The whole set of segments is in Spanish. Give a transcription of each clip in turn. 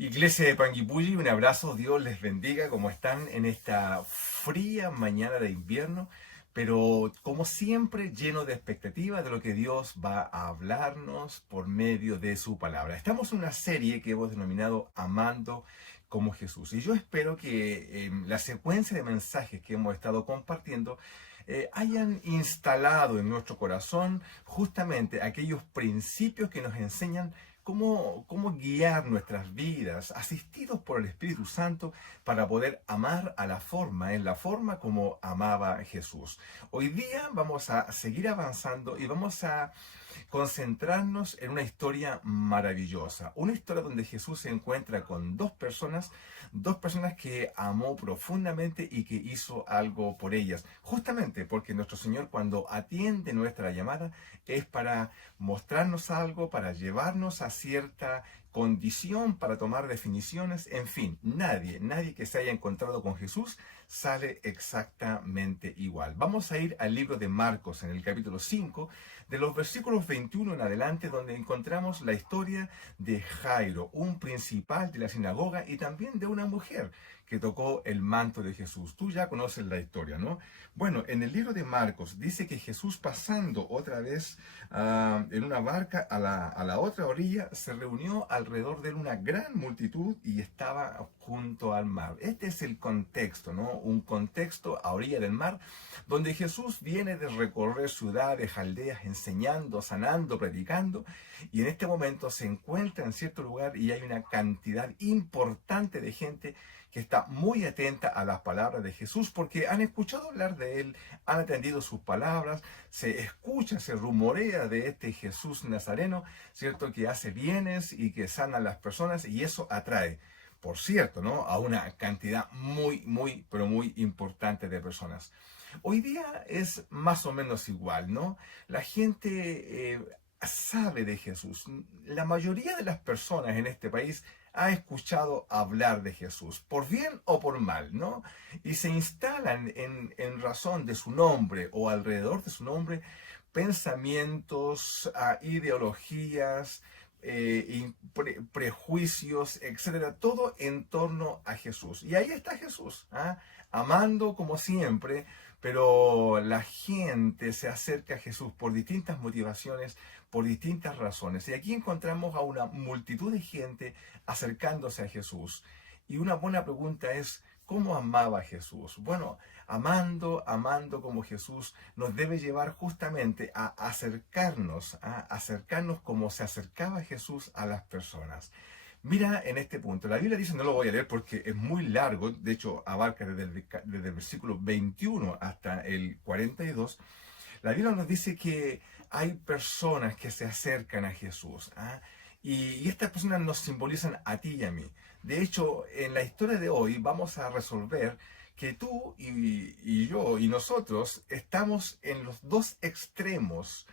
Iglesia de Panguipulli, un abrazo, Dios les bendiga, como están en esta fría mañana de invierno, pero como siempre lleno de expectativa de lo que Dios va a hablarnos por medio de su palabra. Estamos en una serie que hemos denominado Amando como Jesús, y yo espero que la secuencia de mensajes que hemos estado compartiendo hayan instalado en nuestro corazón justamente aquellos principios que nos enseñan cómo guiar nuestras vidas, asistidos por el Espíritu Santo, para poder amar en la forma como amaba Jesús. Hoy día vamos a seguir avanzando y vamos a concentrarnos en una historia maravillosa, una historia donde Jesús se encuentra con dos personas que amó profundamente y que hizo algo por ellas, justamente porque nuestro Señor, cuando atiende nuestra llamada, es para mostrarnos algo, para llevarnos a cierta condición, para tomar definiciones, en fin, nadie que se haya encontrado con Jesús sale exactamente igual. Vamos a ir al libro de Marcos en el capítulo 5, de los versículos 21 en adelante, donde encontramos la historia de Jairo, un principal de la sinagoga, y también de una mujer que tocó el manto de Jesús. Tú ya conoces la historia, ¿no? Bueno, en el libro de Marcos dice que Jesús, pasando otra vez en una barca a la otra orilla, se reunió alrededor de él una gran multitud y estaba junto al mar. Este es el contexto, ¿no? Un contexto a orilla del mar, donde Jesús viene de recorrer ciudades, aldeas, enseñando, sanando, predicando, y en este momento se encuentra en cierto lugar y hay una cantidad importante de gente que está muy atenta a las palabras de Jesús, porque han escuchado hablar de él, han atendido sus palabras, se escucha, se rumorea de este Jesús Nazareno, ¿cierto? Que hace bienes y que sana a las personas, y eso atrae, por cierto, ¿no?, a una cantidad pero muy importante de personas. Hoy día es más o menos igual, ¿no? La gente sabe de Jesús. La mayoría de las personas en este país ha escuchado hablar de Jesús, por bien o por mal, ¿no? Y se instalan en razón de su nombre o alrededor de su nombre pensamientos, ideologías, prejuicios, etcétera, todo en torno a Jesús. Y ahí está Jesús, amando como siempre, pero la gente se acerca a Jesús por distintas motivaciones, por distintas razones. Y aquí encontramos a una multitud de gente acercándose a Jesús. Y una buena pregunta es, ¿cómo amaba Jesús? Bueno, amando como Jesús nos debe llevar justamente a acercarnos como se acercaba Jesús a las personas. Mira en este punto, la Biblia dice, no lo voy a leer porque es muy largo, de hecho abarca desde el versículo 21 hasta el 42, la Biblia nos dice que hay personas que se acercan a Jesús, y estas personas nos simbolizan a ti y a mí. De hecho, en la historia de hoy vamos a resolver que tú y yo y nosotros estamos en los dos extremos,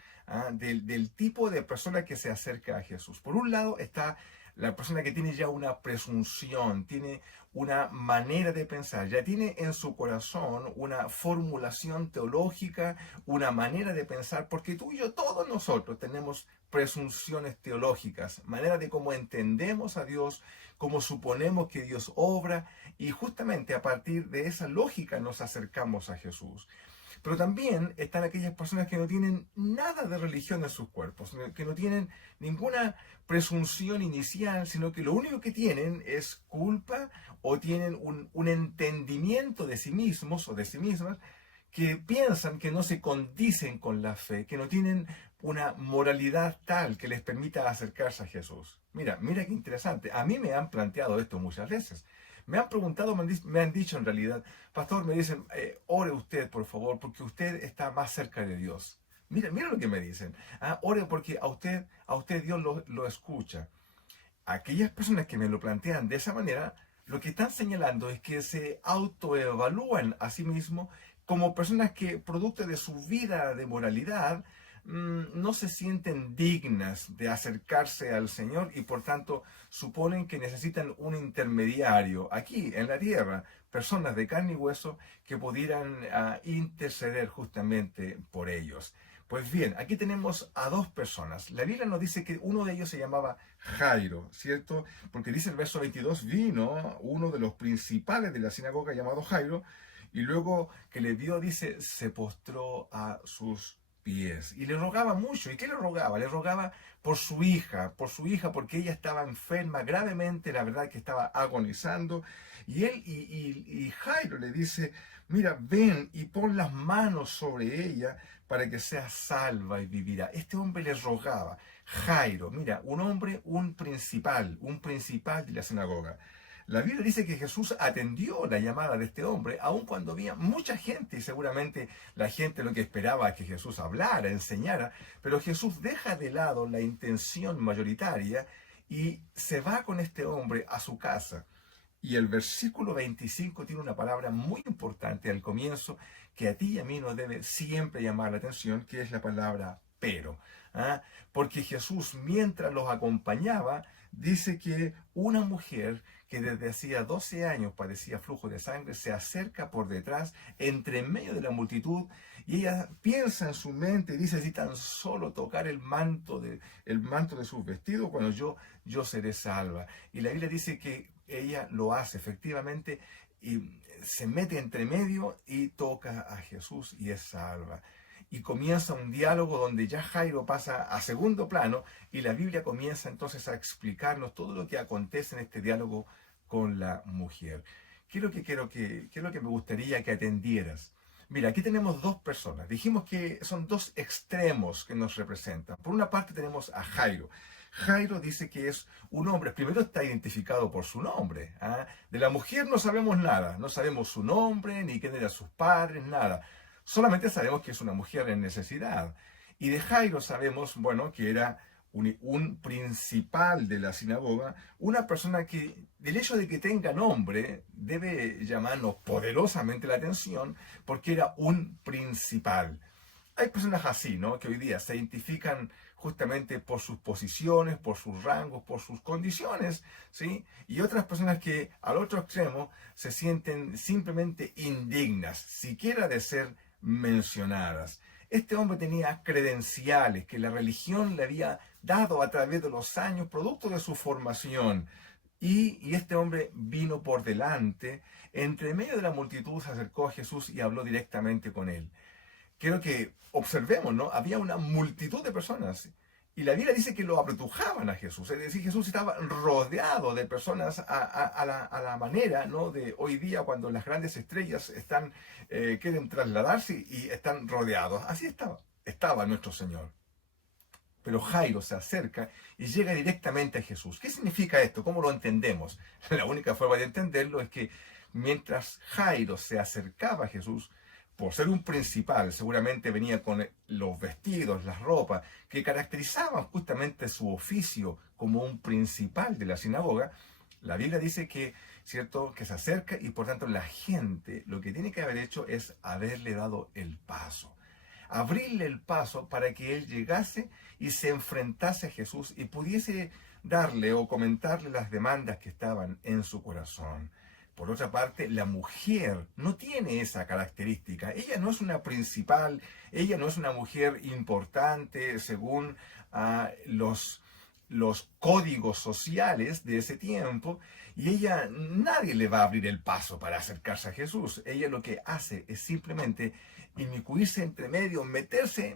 del tipo de persona que se acerca a Jesús. Por un lado está la persona que tiene ya una presunción, tiene una manera de pensar, ya tiene en su corazón una formulación teológica, una manera de pensar, porque tú y yo, todos nosotros tenemos presunciones teológicas, manera de cómo entendemos a Dios, cómo suponemos que Dios obra, y justamente a partir de esa lógica nos acercamos a Jesús. Pero también están aquellas personas que no tienen nada de religión en sus cuerpos, que no tienen ninguna presunción inicial, sino que lo único que tienen es culpa, o tienen un entendimiento de sí mismos o de sí mismas, que piensan que no se condicen con la fe, que no tienen una moralidad tal que les permita acercarse a Jesús. Mira qué interesante. A mí me han planteado esto muchas veces. Me han preguntado, me han dicho en realidad, pastor, me dicen, ore usted, por favor, porque usted está más cerca de Dios. Mira lo que me dicen. Ore porque a usted Dios lo escucha. Aquellas personas que me lo plantean de esa manera, lo que están señalando es que se autoevalúan a sí mismos como personas que, producto de su vida de moralidad, no se sienten dignas de acercarse al Señor, y por tanto suponen que necesitan un intermediario aquí en la tierra, personas de carne y hueso que pudieran interceder justamente por ellos. Pues bien, aquí tenemos a dos personas. La Biblia nos dice que uno de ellos se llamaba Jairo, ¿cierto? Porque dice el verso 22, vino uno de los principales de la sinagoga llamado Jairo, y luego que le vio, dice, se postró a sus pies. Y le rogaba mucho. ¿Y qué le rogaba? Le rogaba por su hija, porque ella estaba enferma gravemente, la verdad que estaba agonizando. Y él y Jairo le dice, mira, ven y pon las manos sobre ella para que sea salva y vivirá. Este hombre le rogaba. Jairo, mira, un hombre, un principal de la sinagoga. La Biblia dice que Jesús atendió la llamada de este hombre, aun cuando había mucha gente, y seguramente la gente lo que esperaba es que Jesús hablara, enseñara, pero Jesús deja de lado la intención mayoritaria y se va con este hombre a su casa. Y el versículo 25 tiene una palabra muy importante al comienzo que a ti y a mí nos debe siempre llamar la atención, que es la palabra pero. ¿Ah? Porque Jesús, mientras los acompañaba, dice que una mujer que desde hacía 12 años padecía flujo de sangre se acerca por detrás, entre medio de la multitud, y ella piensa en su mente y dice, si tan solo tocar el manto de sus vestidos, cuando yo seré salva. Y la Biblia dice que ella lo hace efectivamente y se mete entre medio y toca a Jesús y es salva. Y comienza un diálogo donde ya Jairo pasa a segundo plano y la Biblia comienza entonces a explicarnos todo lo que acontece en este diálogo con la mujer. ¿Qué es lo que me gustaría que atendieras? Mira, aquí tenemos dos personas. Dijimos que son dos extremos que nos representan. Por una parte tenemos a Jairo. Jairo dice que es un hombre, primero está identificado por su nombre. ¿Ah? De la mujer no sabemos nada, no sabemos su nombre, ni quién eran sus padres, nada. Solamente sabemos que es una mujer en necesidad. Y de Jairo sabemos, bueno, que era un principal de la sinagoga, una persona que, del hecho de que tenga nombre, debe llamarnos poderosamente la atención, porque era un principal. Hay personas así, ¿no? Que hoy día se identifican justamente por sus posiciones, por sus rangos, por sus condiciones, ¿sí? Y otras personas que al otro extremo se sienten simplemente indignas, siquiera de ser mencionadas. Este hombre tenía credenciales que la religión le había dado a través de los años, producto de su formación. Y este hombre vino por delante, entre medio de la multitud se acercó a Jesús y habló directamente con él. Quiero que observemos, ¿no? Había una multitud de personas. Y la Biblia dice que lo apretujaban a Jesús. Es decir, Jesús estaba rodeado de personas a la manera, ¿no? De hoy día cuando las grandes estrellas quieren trasladarse y están rodeados. Así estaba nuestro Señor. Pero Jairo se acerca y llega directamente a Jesús. ¿Qué significa esto? ¿Cómo lo entendemos? La única forma de entenderlo es que mientras Jairo se acercaba a Jesús, por ser un principal, seguramente venía con los vestidos, las ropas, que caracterizaban justamente su oficio como un principal de la sinagoga. La Biblia dice que, ¿cierto?, que se acerca y por tanto la gente lo que tiene que haber hecho es haberle dado el paso. Abrirle el paso para que él llegase y se enfrentase a Jesús y pudiese darle o comentarle las demandas que estaban en su corazón. Por otra parte, la mujer no tiene esa característica. Ella no es una principal, ella no es una mujer importante según los códigos sociales de ese tiempo, y nadie le va a abrir el paso para acercarse a Jesús. Ella lo que hace es simplemente inmiscuirse entre medio, meterse,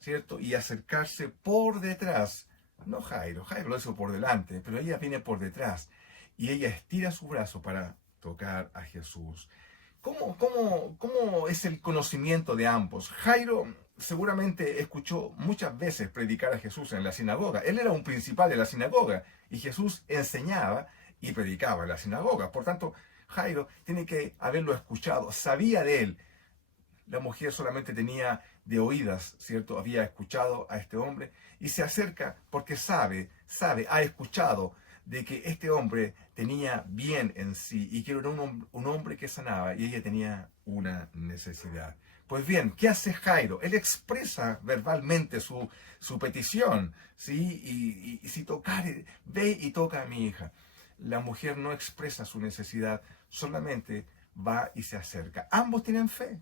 ¿cierto? Y acercarse por detrás. No Jairo lo hizo por delante, pero ella viene por detrás. Y ella estira su brazo para tocar a Jesús. ¿Cómo es el conocimiento de ambos? Jairo seguramente escuchó muchas veces predicar a Jesús en la sinagoga. Él era un principal de la sinagoga y Jesús enseñaba y predicaba en la sinagoga. Por tanto, Jairo tiene que haberlo escuchado, sabía de él. La mujer solamente tenía de oídas, ¿cierto? Había escuchado a este hombre y se acerca porque ha escuchado de que este hombre tenía bien en sí y que era un hombre que sanaba y ella tenía una necesidad. Pues bien, ¿qué hace Jairo? Él expresa verbalmente su petición, ¿sí? Y si tocare, ve y toca a mi hija. La mujer no expresa su necesidad, solamente va y se acerca. Ambos tienen fe.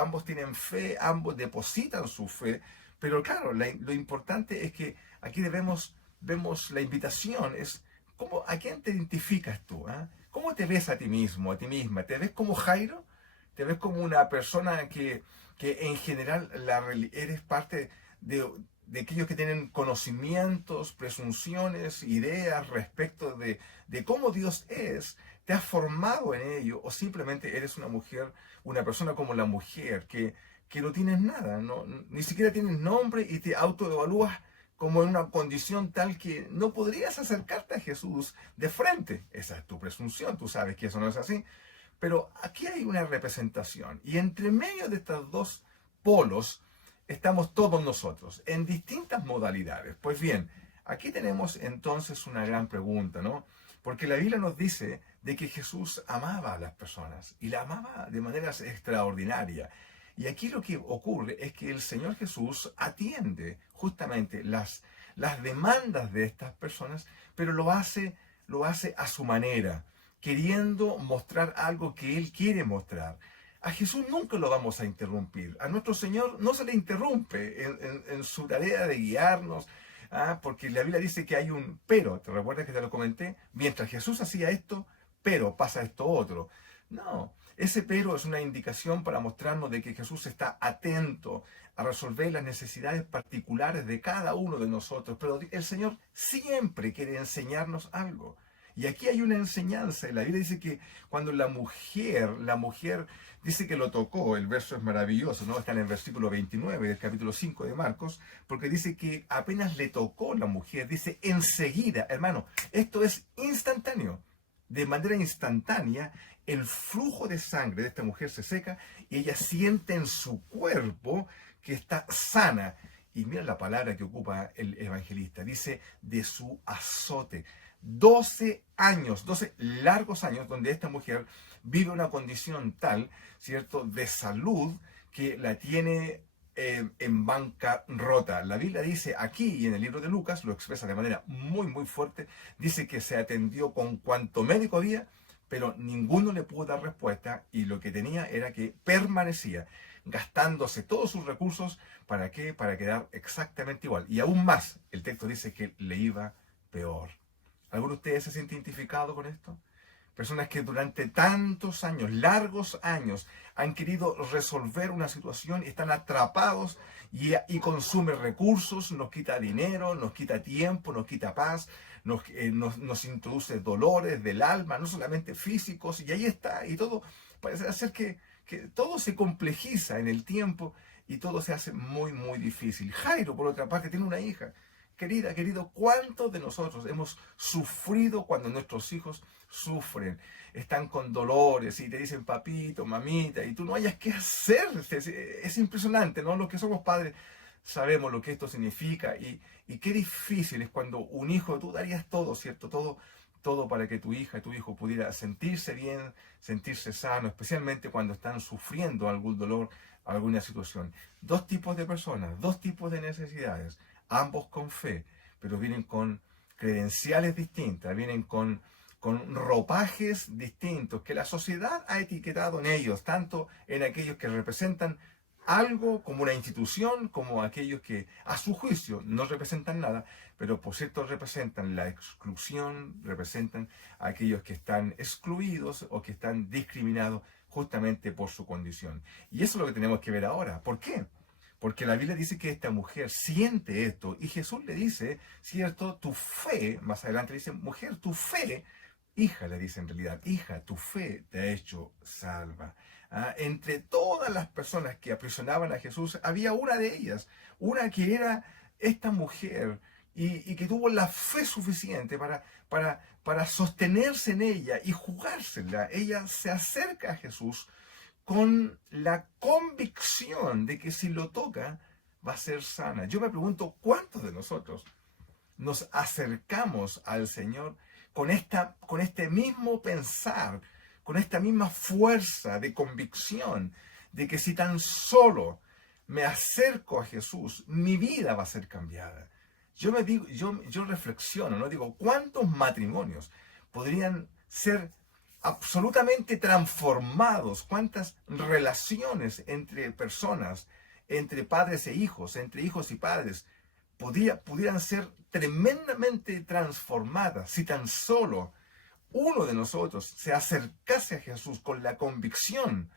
ambos tienen fe, ambos depositan su fe, pero claro, lo importante es que aquí vemos la invitación, es ¿a quién te identificas tú? ¿Ah? ¿Cómo te ves a ti mismo, a ti misma? ¿Te ves como Jairo? ¿Te ves como una persona que en general eres parte de aquellos que tienen conocimientos, presunciones, ideas respecto de cómo Dios es? ¿Te has formado en ello? ¿O simplemente eres una mujer, una persona como la mujer, que no tienes nada, ¿no? Ni siquiera tienes nombre y te autoevalúas como en una condición tal que no podrías acercarte a Jesús de frente? Esa es tu presunción, tú sabes que eso no es así. Pero aquí hay una representación y entre medio de estos dos polos estamos todos nosotros en distintas modalidades. Pues bien, aquí tenemos entonces una gran pregunta, ¿no? Porque la Biblia nos dice de que Jesús amaba a las personas y la amaba de maneras extraordinarias. Y aquí lo que ocurre es que el Señor Jesús atiende justamente las demandas de estas personas, pero lo hace a su manera, queriendo mostrar algo que Él quiere mostrar. A Jesús nunca lo vamos a interrumpir. A nuestro Señor no se le interrumpe en su tarea de guiarnos, porque la Biblia dice que hay un pero. ¿Te recuerdas que te lo comenté? Mientras Jesús hacía esto, pero pasa esto otro. No, ese pero es una indicación para mostrarnos de que Jesús está atento a resolver las necesidades particulares de cada uno de nosotros. Pero el Señor siempre quiere enseñarnos algo. Y aquí hay una enseñanza. La Biblia dice que cuando la mujer dice que lo tocó, el verso es maravilloso, ¿no? Está en el versículo 29 del capítulo 5 de Marcos, porque dice que apenas le tocó la mujer, dice enseguida, hermano, esto es instantáneo. De manera instantánea, el flujo de sangre de esta mujer se seca y ella siente en su cuerpo que está sana. Y mira la palabra que ocupa el evangelista, dice de su azote. 12 años, 12 largos años donde esta mujer vive una condición tal, ¿cierto?, de salud que la tiene en bancarrota. La Biblia dice aquí y en el libro de Lucas, lo expresa de manera muy, muy fuerte, dice que se atendió con cuanto médico había, pero ninguno le pudo dar respuesta y lo que tenía era que permanecía gastándose todos sus recursos. ¿Para qué? Para quedar exactamente igual. Y aún más, el texto dice que le iba peor. ¿Alguno de ustedes se siente identificado con esto? Personas que durante tantos años, largos años, han querido resolver una situación y están atrapados y consume recursos, nos quita dinero, nos quita tiempo, nos quita paz, nos introduce dolores del alma, no solamente físicos, y ahí está, y todo parece ser que todo se complejiza en el tiempo y todo se hace muy, muy difícil. Jairo, por otra parte, tiene una hija. Querida, querido, ¿cuántos de nosotros hemos sufrido cuando nuestros hijos sufren? Están con dolores y te dicen papito, mamita, y tú no hayas qué hacer. Es impresionante, ¿no? Los que somos padres sabemos lo que esto significa y qué difícil es cuando un hijo, tú darías todo, ¿cierto? Todo para que tu hija, tu hijo pudiera sentirse bien, sentirse sano, especialmente cuando están sufriendo algún dolor, alguna situación. Dos tipos de personas, dos tipos de necesidades, ambos con fe, pero vienen con credenciales distintas, vienen con ropajes distintos que la sociedad ha etiquetado en ellos, tanto en aquellos que representan algo como una institución, como aquellos que a su juicio no representan nada, pero por cierto representan la exclusión, representan a aquellos que están excluidos o que están discriminados justamente por su condición. Y eso es lo que tenemos que ver ahora. ¿Por qué? Porque la Biblia dice que esta mujer siente esto y Jesús le dice, ¿cierto? Tu fe, más adelante le dice, mujer, tu fe, hija, le dice en realidad, hija, tu fe te ha hecho salva. Entre todas las personas que aprisionaban a Jesús, había una de ellas, una que era esta mujer y que tuvo la fe suficiente para sostenerse en ella y jugársela. Ella se acerca a Jesús con la convicción de que si lo toca va a ser sana. Yo me pregunto, ¿cuántos de nosotros nos acercamos al Señor con este mismo pensar, con esta misma fuerza de convicción de que si tan solo me acerco a Jesús, mi vida va a ser cambiada? Yo reflexiono, ¿no? Digo, ¿cuántos matrimonios podrían ser absolutamente transformados. Cuántas relaciones entre personas, entre padres e hijos, entre hijos y padres, pudieran ser tremendamente transformadas si tan solo uno de nosotros se acercase a Jesús con la convicción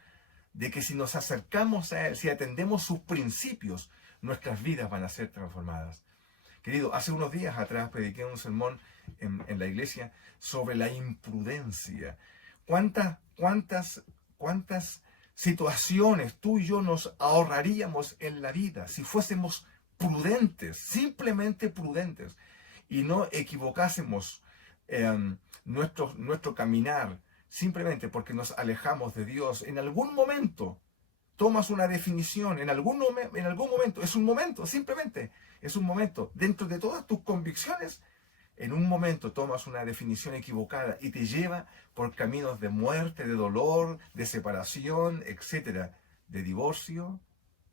de que si nos acercamos a Él, si atendemos sus principios, nuestras vidas van a ser transformadas. Querido, hace unos días atrás prediqué un sermón en la iglesia sobre la imprudencia. ¿Cuántas situaciones tú y yo nos ahorraríamos en la vida si fuésemos prudentes, simplemente prudentes, y no equivocásemos nuestro caminar simplemente porque nos alejamos de Dios? En algún momento tomas una definición, en algún momento, es un momento, simplemente es un momento, dentro de todas tus convicciones, en un momento tomas una definición equivocada y te lleva por caminos de muerte, de dolor, de separación, etcétera, de divorcio,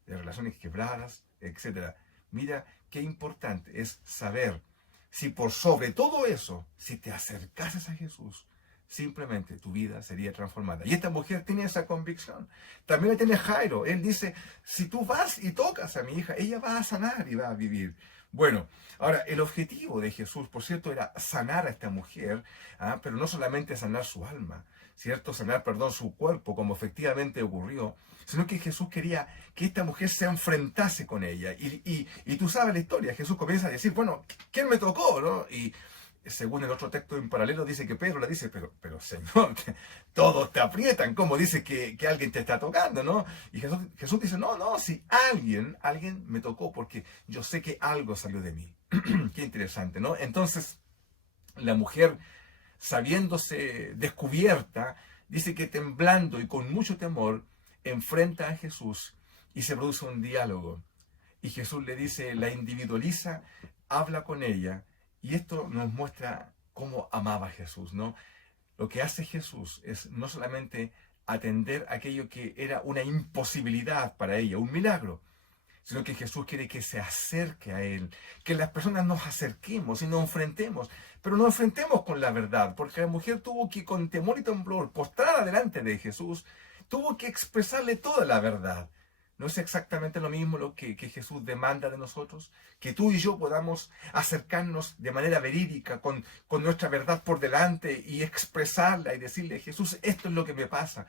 de relaciones quebradas, etcétera. Mira qué importante es saber si por sobre todo eso, si te acercases a Jesús, simplemente tu vida sería transformada. Y esta mujer tiene esa convicción. También la tiene Jairo. Él dice, si tú vas y tocas a mi hija, ella va a sanar y va a vivir. Bueno, ahora, el objetivo de Jesús, por cierto, era sanar a esta mujer, pero no solamente sanar su alma, ¿cierto? Sanar, perdón, su cuerpo, como efectivamente ocurrió, sino que Jesús quería que esta mujer se enfrentase con ella. Y tú sabes la historia, Jesús comienza a decir, bueno, ¿quién me tocó? ¿No? Y según el otro texto en paralelo, dice que Pedro le dice, pero Señor, todos te aprietan, ¿cómo dice que alguien te está tocando, no? Y Jesús dice, no, si alguien me tocó, porque yo sé que algo salió de mí. Qué interesante, ¿no? Entonces, la mujer, sabiéndose descubierta, dice que temblando y con mucho temor, enfrenta a Jesús y se produce un diálogo. Y Jesús le dice, la individualiza, habla con ella. Y esto nos muestra cómo amaba a Jesús, ¿no? Lo que hace Jesús es no solamente atender aquello que era una imposibilidad para ella, un milagro, sino que Jesús quiere que se acerque a Él, que las personas nos acerquemos y nos enfrentemos, pero nos enfrentemos con la verdad, porque la mujer tuvo que, con temor y temblor, postrada delante de Jesús, tuvo que expresarle toda la verdad. ¿No es exactamente lo mismo lo que Jesús demanda de nosotros? Que tú y yo podamos acercarnos de manera verídica, con nuestra verdad por delante y expresarla y decirle, Jesús, esto es lo que me pasa.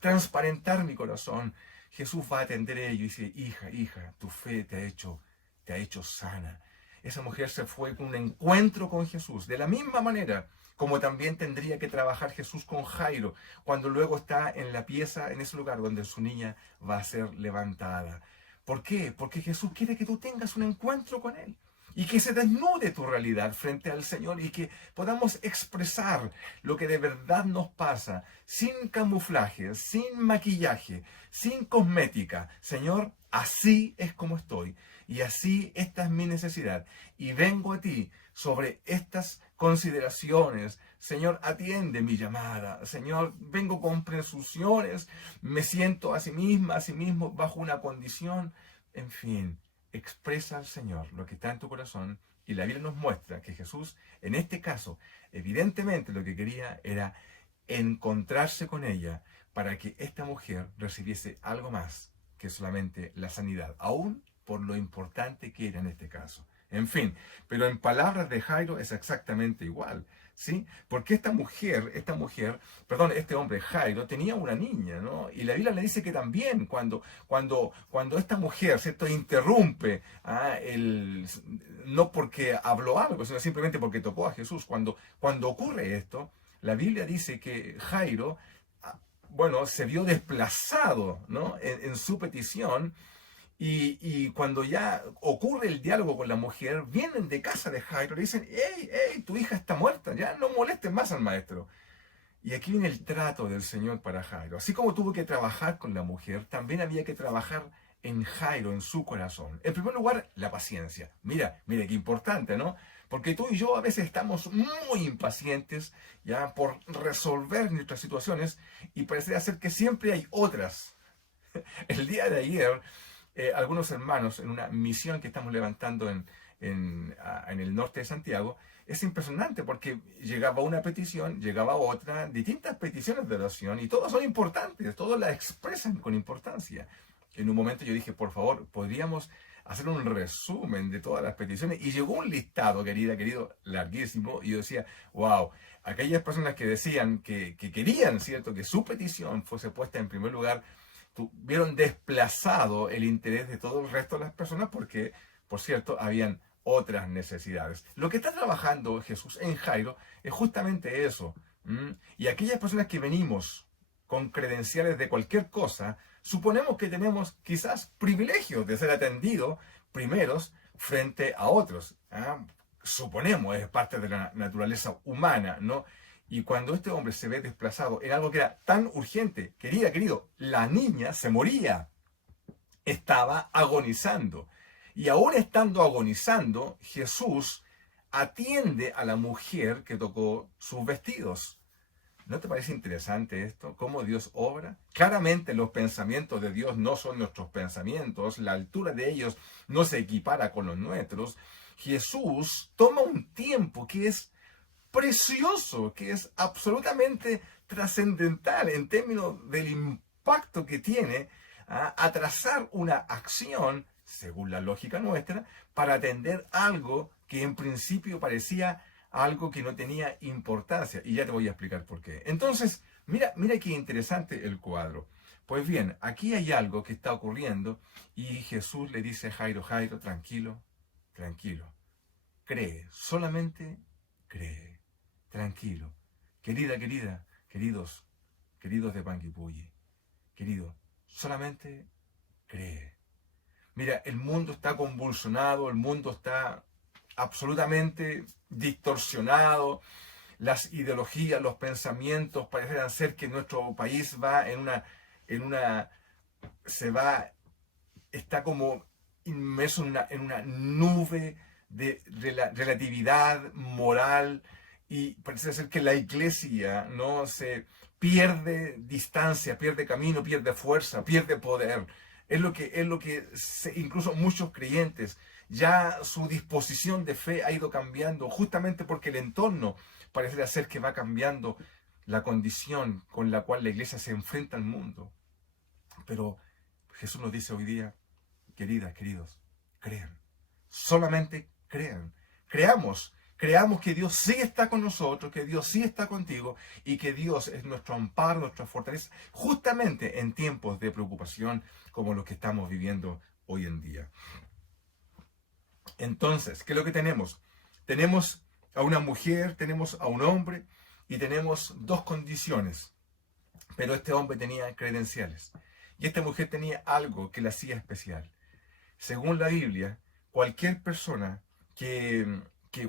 Transparentar mi corazón. Jesús va a atender ello y dice, hija, tu fe te ha hecho sana. Esa mujer se fue con un encuentro con Jesús, de la misma manera como también tendría que trabajar Jesús con Jairo, cuando luego está en la pieza, en ese lugar donde su niña va a ser levantada. ¿Por qué? Porque Jesús quiere que tú tengas un encuentro con Él y que se desnude tu realidad frente al Señor y que podamos expresar lo que de verdad nos pasa, sin camuflaje, sin maquillaje, sin cosmética. Señor, así es como estoy y así esta es mi necesidad y vengo a ti sobre estas consideraciones. Señor, atiende mi llamada. Señor, vengo con presunciones, me siento a sí mismo bajo una condición. En fin, expresa al Señor lo que está en tu corazón y la Biblia nos muestra que Jesús, en este caso, evidentemente lo que quería era encontrarse con ella para que esta mujer recibiese algo más que solamente la sanidad, aún por lo importante que era en este caso. En fin, pero en palabras de Jairo es exactamente igual, ¿sí? Porque este hombre Jairo tenía una niña, ¿no? Y la Biblia le dice que también cuando esta mujer, ¿cierto?, interrumpe, no porque habló algo, sino simplemente porque tocó a Jesús. Cuando ocurre esto, la Biblia dice que Jairo, se vio desplazado, ¿no?, en su petición. Y cuando ya ocurre el diálogo con la mujer, vienen de casa de Jairo, le dicen, hey, tu hija está muerta, ya no molestes más al maestro. Y aquí viene el trato del Señor para Jairo. Así como tuvo que trabajar con la mujer, también había que trabajar en Jairo, en su corazón. En primer lugar, la paciencia. Mira qué importante, ¿no? Porque tú y yo a veces estamos muy impacientes ya por resolver nuestras situaciones y parece ser que siempre hay otras. El día de ayer, algunos hermanos en una misión que estamos levantando en el norte de Santiago, es impresionante porque llegaba una petición, llegaba otra, distintas peticiones de oración y todas son importantes, todas las expresan con importancia. En un momento yo dije, por favor, podríamos hacer un resumen de todas las peticiones y llegó un listado, querido, larguísimo y yo decía, wow, aquellas personas que decían que querían, ¿cierto?, que su petición fuese puesta en primer lugar, vieron desplazado el interés de todo el resto de las personas porque, por cierto, habían otras necesidades. Lo que está trabajando Jesús en Jairo es justamente eso. Y aquellas personas que venimos con credenciales de cualquier cosa, suponemos que tenemos quizás privilegios de ser atendidos primeros frente a otros. Suponemos, es parte de la naturaleza humana, ¿no? Y cuando este hombre se ve desplazado en algo que era tan urgente, querido, la niña se moría, estaba agonizando. Y aún estando agonizando, Jesús atiende a la mujer que tocó sus vestidos. ¿No te parece interesante esto? ¿Cómo Dios obra? Claramente los pensamientos de Dios no son nuestros pensamientos, la altura de ellos no se equipara con los nuestros. Jesús toma un tiempo que es precioso, que es absolutamente trascendental en términos del impacto que tiene a trazar una acción, según la lógica nuestra, para atender algo que en principio parecía algo que no tenía importancia. Y ya te voy a explicar por qué. Entonces, mira qué interesante el cuadro. Pues bien, aquí hay algo que está ocurriendo y Jesús le dice a Jairo, Jairo, tranquilo, cree, solamente cree, tranquilo. Querida, queridos de Panguipulli, querido, solamente cree. Mira, el mundo está convulsionado, el mundo está absolutamente distorsionado, las ideologías, los pensamientos parecen ser que nuestro país va está como inmerso en una nube de relatividad moral y parece ser que la iglesia no se pierde distancia, pierde camino, pierde fuerza, pierde poder. Es lo que incluso muchos creyentes, ya su disposición de fe ha ido cambiando, justamente porque el entorno parece ser que va cambiando la condición con la cual la iglesia se enfrenta al mundo. Pero Jesús nos dice hoy día, queridos, crean, solamente crean, creamos que Dios sí está con nosotros, que Dios sí está contigo y que Dios es nuestro amparo, nuestra fortaleza, justamente en tiempos de preocupación como los que estamos viviendo hoy en día. Entonces, ¿qué es lo que tenemos? Tenemos a una mujer, tenemos a un hombre y tenemos dos condiciones. Pero este hombre tenía credenciales y esta mujer tenía algo que la hacía especial. Según la Biblia, cualquier persona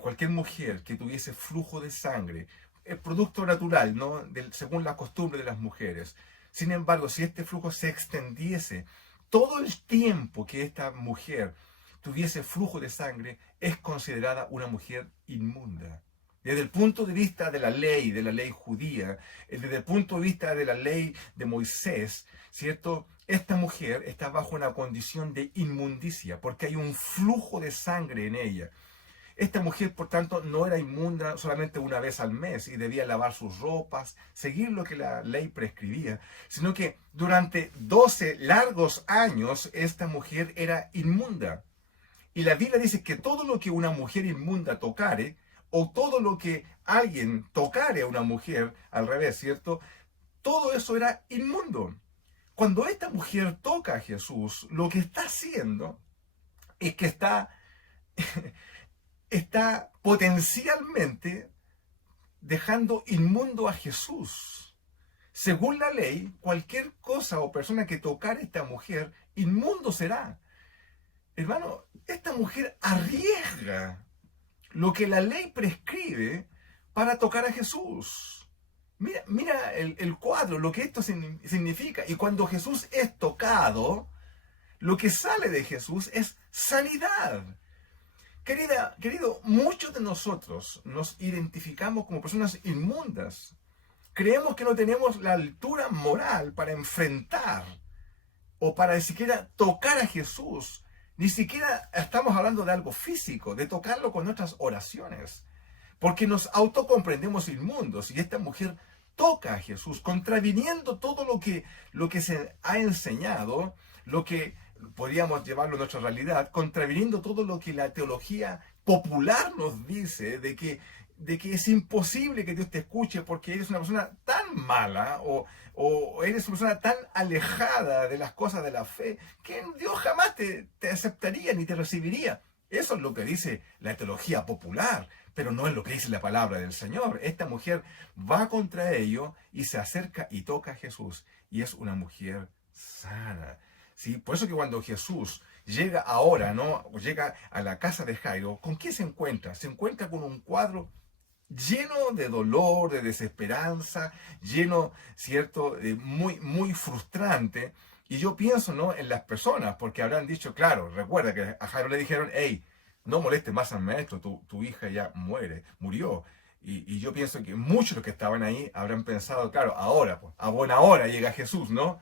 cualquier mujer que tuviese flujo de sangre, es producto natural, ¿no? Según la costumbre de las mujeres. Sin embargo, si este flujo se extendiese todo el tiempo que esta mujer tuviese flujo de sangre, es considerada una mujer inmunda. Desde el punto de vista de la ley judía, desde el punto de vista de la ley de Moisés, ¿cierto? Esta mujer está bajo una condición de inmundicia, porque hay un flujo de sangre en ella. Esta mujer, por tanto, no era inmunda solamente una vez al mes y debía lavar sus ropas, seguir lo que la ley prescribía, sino que durante 12 largos años esta mujer era inmunda. Y la Biblia dice que todo lo que una mujer inmunda tocare, o todo lo que alguien tocare a una mujer, al revés, ¿cierto? Todo eso era inmundo. Cuando esta mujer toca a Jesús, lo que está haciendo es que está potencialmente dejando inmundo a Jesús. Según la ley, cualquier cosa o persona que tocara a esta mujer, inmundo será. Hermano, esta mujer arriesga lo que la ley prescribe para tocar a Jesús. Mira el cuadro, lo que esto significa. Y cuando Jesús es tocado, lo que sale de Jesús es sanidad. Querido, muchos de nosotros nos identificamos como personas inmundas. Creemos que no tenemos la altura moral para enfrentar o para ni siquiera tocar a Jesús. Ni siquiera estamos hablando de algo físico, de tocarlo con nuestras oraciones. porque nos autocomprendemos inmundos. Y esta mujer toca a Jesús, contraviniendo todo lo que se ha enseñado, lo que podríamos llevarlo a nuestra realidad, contraviniendo todo lo que la teología popular nos dice de que es imposible que Dios te escuche porque eres una persona tan mala o eres una persona tan alejada de las cosas de la fe que Dios jamás te aceptaría ni te recibiría. Eso es lo que dice la teología popular, pero no es lo que dice la palabra del Señor. Esta mujer va contra ello y se acerca y toca a Jesús. Y es una mujer sana. ¿Sí? Por eso que cuando Jesús llega ahora, ¿no? Llega a la casa de Jairo, ¿con qué se encuentra? Se encuentra con un cuadro lleno de dolor, de desesperanza, lleno, ¿cierto?, muy, muy frustrante. Y yo pienso, ¿no?, en las personas, porque habrán dicho, claro, recuerda que a Jairo le dijeron, hey, no molestes más al maestro, tu hija ya murió. Y yo pienso que muchos de los que estaban ahí habrán pensado, claro, ahora, pues, a buena hora llega Jesús, ¿no?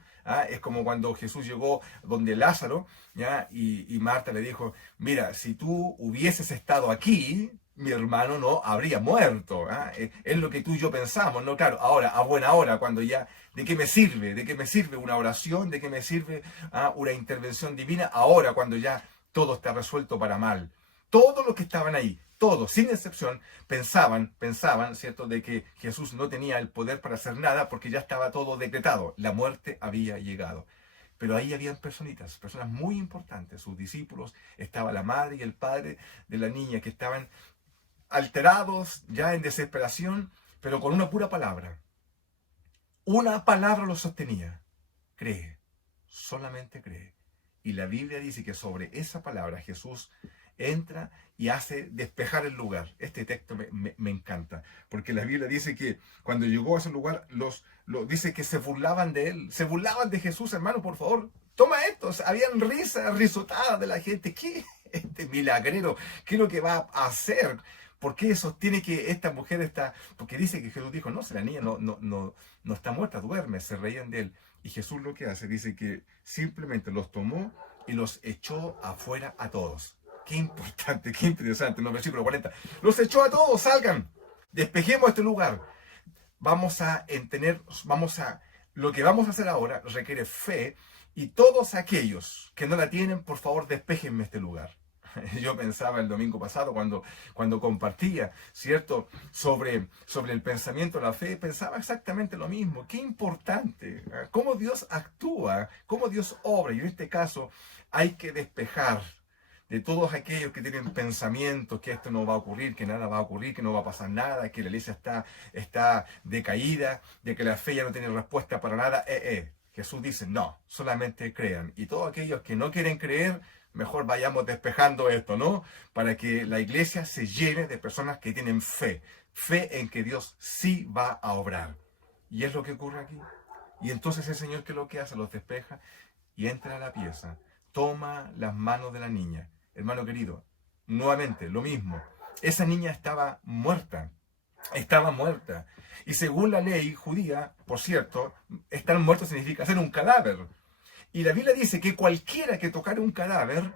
Es como cuando Jesús llegó donde Lázaro, ¿ya? Y Marta le dijo, mira, si tú hubieses estado aquí, mi hermano no habría muerto. Es lo que tú y yo pensamos, ¿no? Claro, ahora, a buena hora, cuando ya, ¿de qué me sirve? ¿De qué me sirve una oración? ¿De qué me sirve una intervención divina? Ahora, cuando ya todo está resuelto para mal. Todos los que estaban ahí, todos, sin excepción, pensaban, ¿cierto?, de que Jesús no tenía el poder para hacer nada porque ya estaba todo decretado. La muerte había llegado. Pero ahí habían personitas, personas muy importantes, sus discípulos, estaba la madre y el padre de la niña que estaban alterados, ya en desesperación, pero con una pura palabra. Una palabra los sostenía. Cree, solamente cree. Y la Biblia dice que sobre esa palabra Jesús entra y hace despejar el lugar. Este texto me encanta, porque la Biblia dice que cuando llegó a ese lugar, dice que se burlaban de él, se burlaban de Jesús, hermano, por favor, toma esto. Habían risas, risotadas de la gente. ¿Qué? Este milagrero, ¿qué es lo que va a hacer? ¿Por qué sostiene que esta mujer está? Porque dice que Jesús dijo, no, si la niña no está muerta, duerme, se reían de él. Y Jesús lo que hace, dice que simplemente los tomó y los echó afuera a todos. Qué importante, qué interesante, en los versículos 40. Los echó a todos, salgan, despejemos este lugar. Lo que vamos a hacer ahora requiere fe y todos aquellos que no la tienen, por favor, despejenme este lugar. Yo pensaba el domingo pasado cuando compartía, ¿cierto?, sobre el pensamiento de la fe, pensaba exactamente lo mismo. Qué importante, cómo Dios actúa, cómo Dios obra. Y en este caso hay que despejar de todos aquellos que tienen pensamientos que esto no va a ocurrir, que nada va a ocurrir, que no va a pasar nada, que la iglesia está decaída, de que la fe ya no tiene respuesta para nada. Jesús dice, no, solamente crean. Y todos aquellos que no quieren creer, mejor vayamos despejando esto, ¿no? Para que la iglesia se llene de personas que tienen fe. Fe en que Dios sí va a obrar. Y es lo que ocurre aquí. Y entonces el Señor, ¿qué es lo que hace? Los despeja y entra a la pieza. Toma las manos de la niña. Hermano querido, nuevamente, lo mismo. Esa niña estaba muerta. Estaba muerta. Y según la ley judía, por cierto, estar muerto significa ser un cadáver. Y la Biblia dice que cualquiera que tocara un cadáver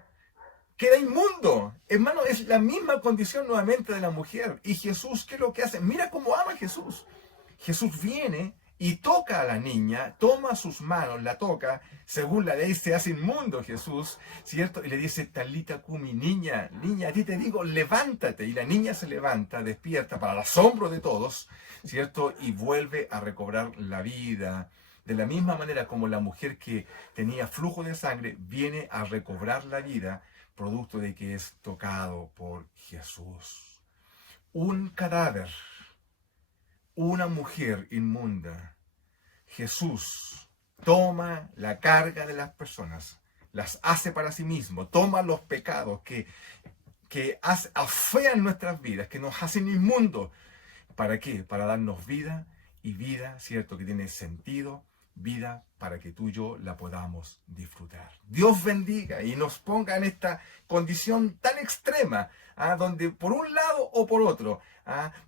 queda inmundo. Hermano, es la misma condición nuevamente de la mujer. Y Jesús, ¿qué es lo que hace? Mira cómo ama a Jesús. Jesús viene y toca a la niña, toma sus manos, la toca, según la ley se hace inmundo Jesús, ¿cierto? Y le dice, Talita cumi, niña, a ti te digo, levántate. Y la niña se levanta, despierta, para el asombro de todos, ¿cierto? Y vuelve a recobrar la vida. De la misma manera como la mujer que tenía flujo de sangre viene a recobrar la vida, producto de que es tocado por Jesús. Un cadáver, una mujer inmunda. Jesús toma la carga de las personas, las hace para sí mismo, toma los pecados que afean nuestras vidas, que nos hacen inmundos. ¿Para qué? Para darnos vida, y vida, ¿cierto?, que tiene sentido, vida para que tú y yo la podamos disfrutar. Dios bendiga y nos ponga en esta condición tan extrema, donde por un lado o por otro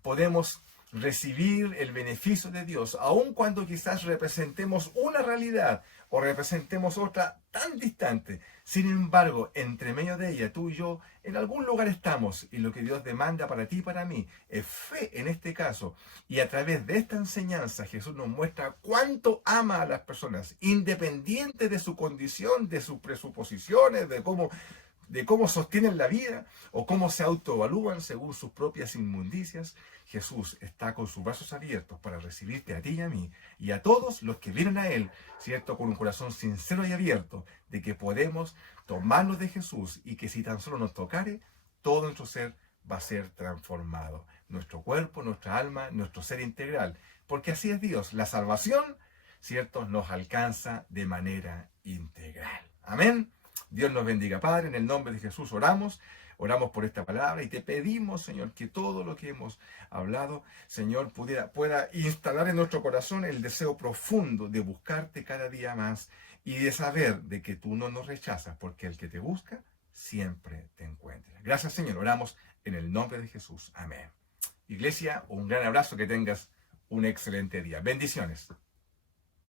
podemos recibir el beneficio de Dios, aun cuando quizás representemos una realidad o representemos otra tan distante. Sin embargo, entre medio de ella, tú y yo, en algún lugar estamos, y lo que Dios demanda para ti y para mí es fe en este caso. Y a través de esta enseñanza, Jesús nos muestra cuánto ama a las personas, independiente de su condición, de sus presuposiciones, de cómo sostienen la vida o cómo se autoevalúan según sus propias inmundicias. Jesús está con sus brazos abiertos para recibirte a ti y a mí y a todos los que vienen a Él, ¿cierto? Con un corazón sincero y abierto de que podemos tomarnos de Jesús y que si tan solo nos tocare, todo nuestro ser va a ser transformado. Nuestro cuerpo, nuestra alma, nuestro ser integral. Porque así es Dios. La salvación, ¿cierto? Nos alcanza de manera integral. Amén. Dios nos bendiga, Padre, en el nombre de Jesús oramos por esta palabra y te pedimos, Señor, que todo lo que hemos hablado, Señor, pueda instalar en nuestro corazón el deseo profundo de buscarte cada día más y de saber de que tú no nos rechazas, porque el que te busca siempre te encuentra. Gracias, Señor, oramos en el nombre de Jesús. Amén. Iglesia, un gran abrazo, que tengas un excelente día. Bendiciones.